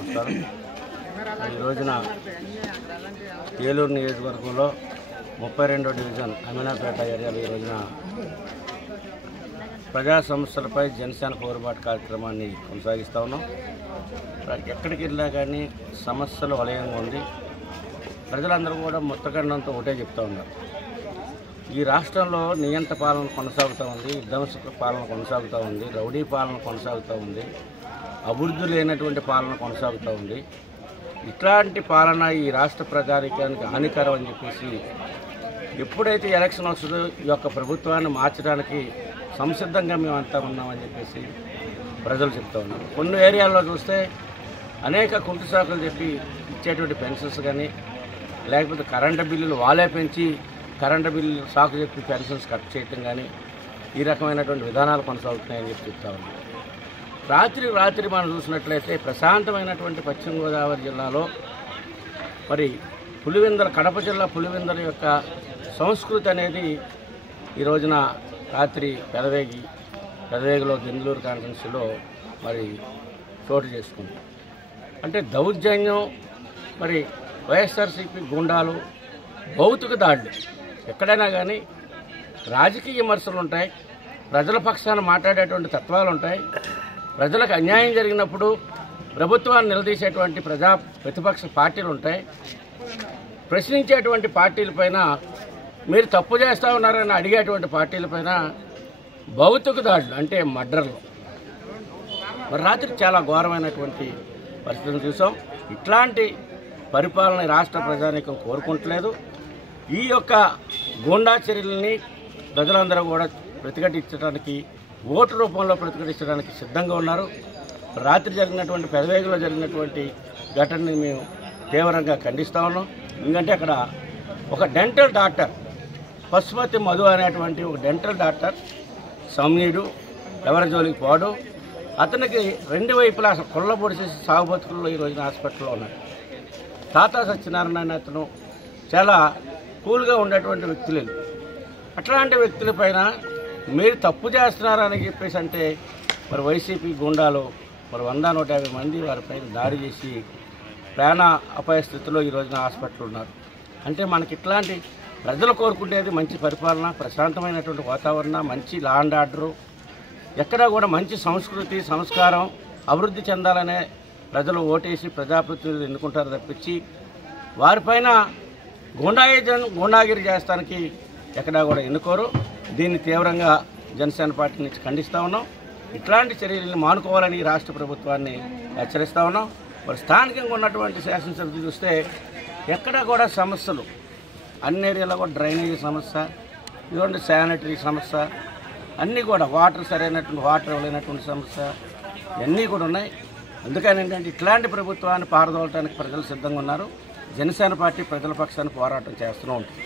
నమస్కారం. ఈ రోజున ఏలూరు నియోజకవర్గంలో 32వ డివిజన్ అమీనాపేట ఏరియాలో ఈ రోజున ప్రజా సమస్యలపై జనసేన పోరుబాటు కార్యక్రమాన్ని కొనసాగిస్తూ ఉన్నాం. ఎక్కడికి వెళ్ళా కానీ సమస్యలు వలయంగా ఉంది. ప్రజలందరూ కూడా ముత్తకండంతో ఒకటే చెప్తూ ఉన్నారు. ఈ రాష్ట్రంలో నియంత పాలన కొనసాగుతూ ఉంది, విధ్వంసక పాలన కొనసాగుతూ ఉంది, రౌడీ పాలన కొనసాగుతూ ఉంది, అభివృద్ధి లేనటువంటి పాలన కొనసాగుతూ ఉంది. ఇట్లాంటి పాలన ఈ రాష్ట్ర ప్రజానికానికి హానికరం అని చెప్పేసి ఎప్పుడైతే ఎలక్షన్ వస్తుందో ఈ యొక్క ప్రభుత్వాన్ని మార్చడానికి సంసిద్ధంగా మేమంతా ఉన్నామని చెప్పేసి ప్రజలు చెప్తూ ఉన్నారు. కొన్ని ఏరియాల్లో చూస్తే అనేక కుంటు సాకులు చెప్పి ఇచ్చేటువంటి పెన్షన్స్ కానీ, లేకపోతే కరెంటు బిల్లులు వాళ్ళే పెంచి కరెంటు బిల్లు సాకు చెప్పి పెన్షన్స్ కట్ చేయటం కానీ, ఈ రకమైనటువంటి విధానాలు కొనసాగుతున్నాయని చెప్పి చెప్తా ఉన్నాం. రాత్రి మనం చూసినట్లయితే ప్రశాంతమైనటువంటి పశ్చిమ గోదావరి జిల్లాలో మరి పులివెందుల, కడప జిల్లా పులివెందుల యొక్క సంస్కృతి అనేది ఈ రోజున రాత్రి పెదవేగిలో దెందులూరు కాన్ఫరెన్స్లో మరి చోటు చేసుకుంది. అంటే దౌర్జన్యం, మరి వైఎస్ఆర్సీపీ గుండాలు, భౌతిక దాడులు ఎక్కడైనా కానీ రాజకీయ విమర్శలు ఉంటాయి, ప్రజల పక్షాన మాట్లాడేటువంటి తత్వాలు ఉంటాయి. ప్రజలకు అన్యాయం జరిగినప్పుడు ప్రభుత్వాన్ని నిలదీసేటువంటి ప్రతిపక్ష పార్టీలు ఉంటాయి. ప్రశ్నించేటువంటి పార్టీలపైన, మీరు తప్పు చేస్తూ ఉన్నారని అడిగేటువంటి పార్టీలపైన భౌతిక దాడులు అంటే మర్డర్లు. మరి రాత్రి చాలా ఘోరమైనటువంటి పరిస్థితులు చూసాం. ఇట్లాంటి పరిపాలన రాష్ట్ర ప్రజానీకం కోరుకుంటలేదు. ఈ యొక్క గూండా చర్యలని ప్రజలందరూ కూడా ప్రతిఘటించడానికి, ఓటు రూపంలో ప్రతిఘటించడానికి సిద్ధంగా ఉన్నారు. రాత్రి జరిగినటువంటి పెదవేగిలో జరిగినటువంటి ఘటనని మేము తీవ్రంగా ఖండిస్తూ ఉన్నాం. ఎందుకంటే అక్కడ ఒక డెంటల్ డాక్టర్, పశుపతి మధు అనేటువంటి ఒక డెంటల్ డాక్టర్ సౌమ్యుడు, ఎవరి జోలికి పోడు, అతనికి రెండు వైపులా అసలు కొల్ల పొడిచేసి సాగు బతుకుల్లో ఈ రోజున హాస్పిటల్లో ఉన్నాడు. తాతా సత్యనారాయణ అతను చాలా కూల్గా ఉండేటువంటి వ్యక్తులు. అట్లాంటి వ్యక్తులపైన మీరు తప్పు చేస్తున్నారని చెప్పేసి అంటే మరి వైసీపీ గుండాలు మరి 100-150 మంది వారిపైన దాడి చేసి ప్రాణ అపాయ స్థితిలో ఈ రోజున హాస్పిటల్ ఉన్నారు. అంటే మనకి ఇట్లాంటి ప్రజలు కోరుకునేది మంచి పరిపాలన, ప్రశాంతమైనటువంటి వాతావరణం, మంచి లా అండ్ ఆర్డరు, ఎక్కడా కూడా మంచి సంస్కృతి, సంస్కారం అభివృద్ధి చెందాలనే ప్రజలు ఓటేసి ప్రజాప్రతినిధులు ఎన్నుకుంటారు తప్పించి వారిపైన గూండాగిరి చేస్తానికి ఎక్కడా కూడా ఎన్నుకోరు. దీన్ని తీవ్రంగా జనసేన పార్టీ నుంచి ఖండిస్తూ ఉన్నాం. ఇట్లాంటి చర్యలను మానుకోవాలని రాష్ట్ర ప్రభుత్వాన్ని హెచ్చరిస్తూ ఉన్నాం. మరి స్థానికంగా ఉన్నటువంటి శాసనసభ్యులు చూస్తే ఎక్కడా కూడా సమస్యలు, అన్ని ఏరియాలో కూడా డ్రైనేజీ సమస్య, ఇటువంటి శానిటరీ సమస్య, అన్నీ కూడా సరైనటువంటి వాటర్ ఇవ్వలేనటువంటి సమస్య ఇవన్నీ కూడా ఉన్నాయి. అందుకని ఏంటంటే ఇట్లాంటి ప్రభుత్వాన్ని పారదోలటానికి ప్రజలు సిద్ధంగా ఉన్నారు. జనసేన పార్టీ ప్రజల పక్షాన్ని పోరాటం చేస్తూనే ఉంటుంది.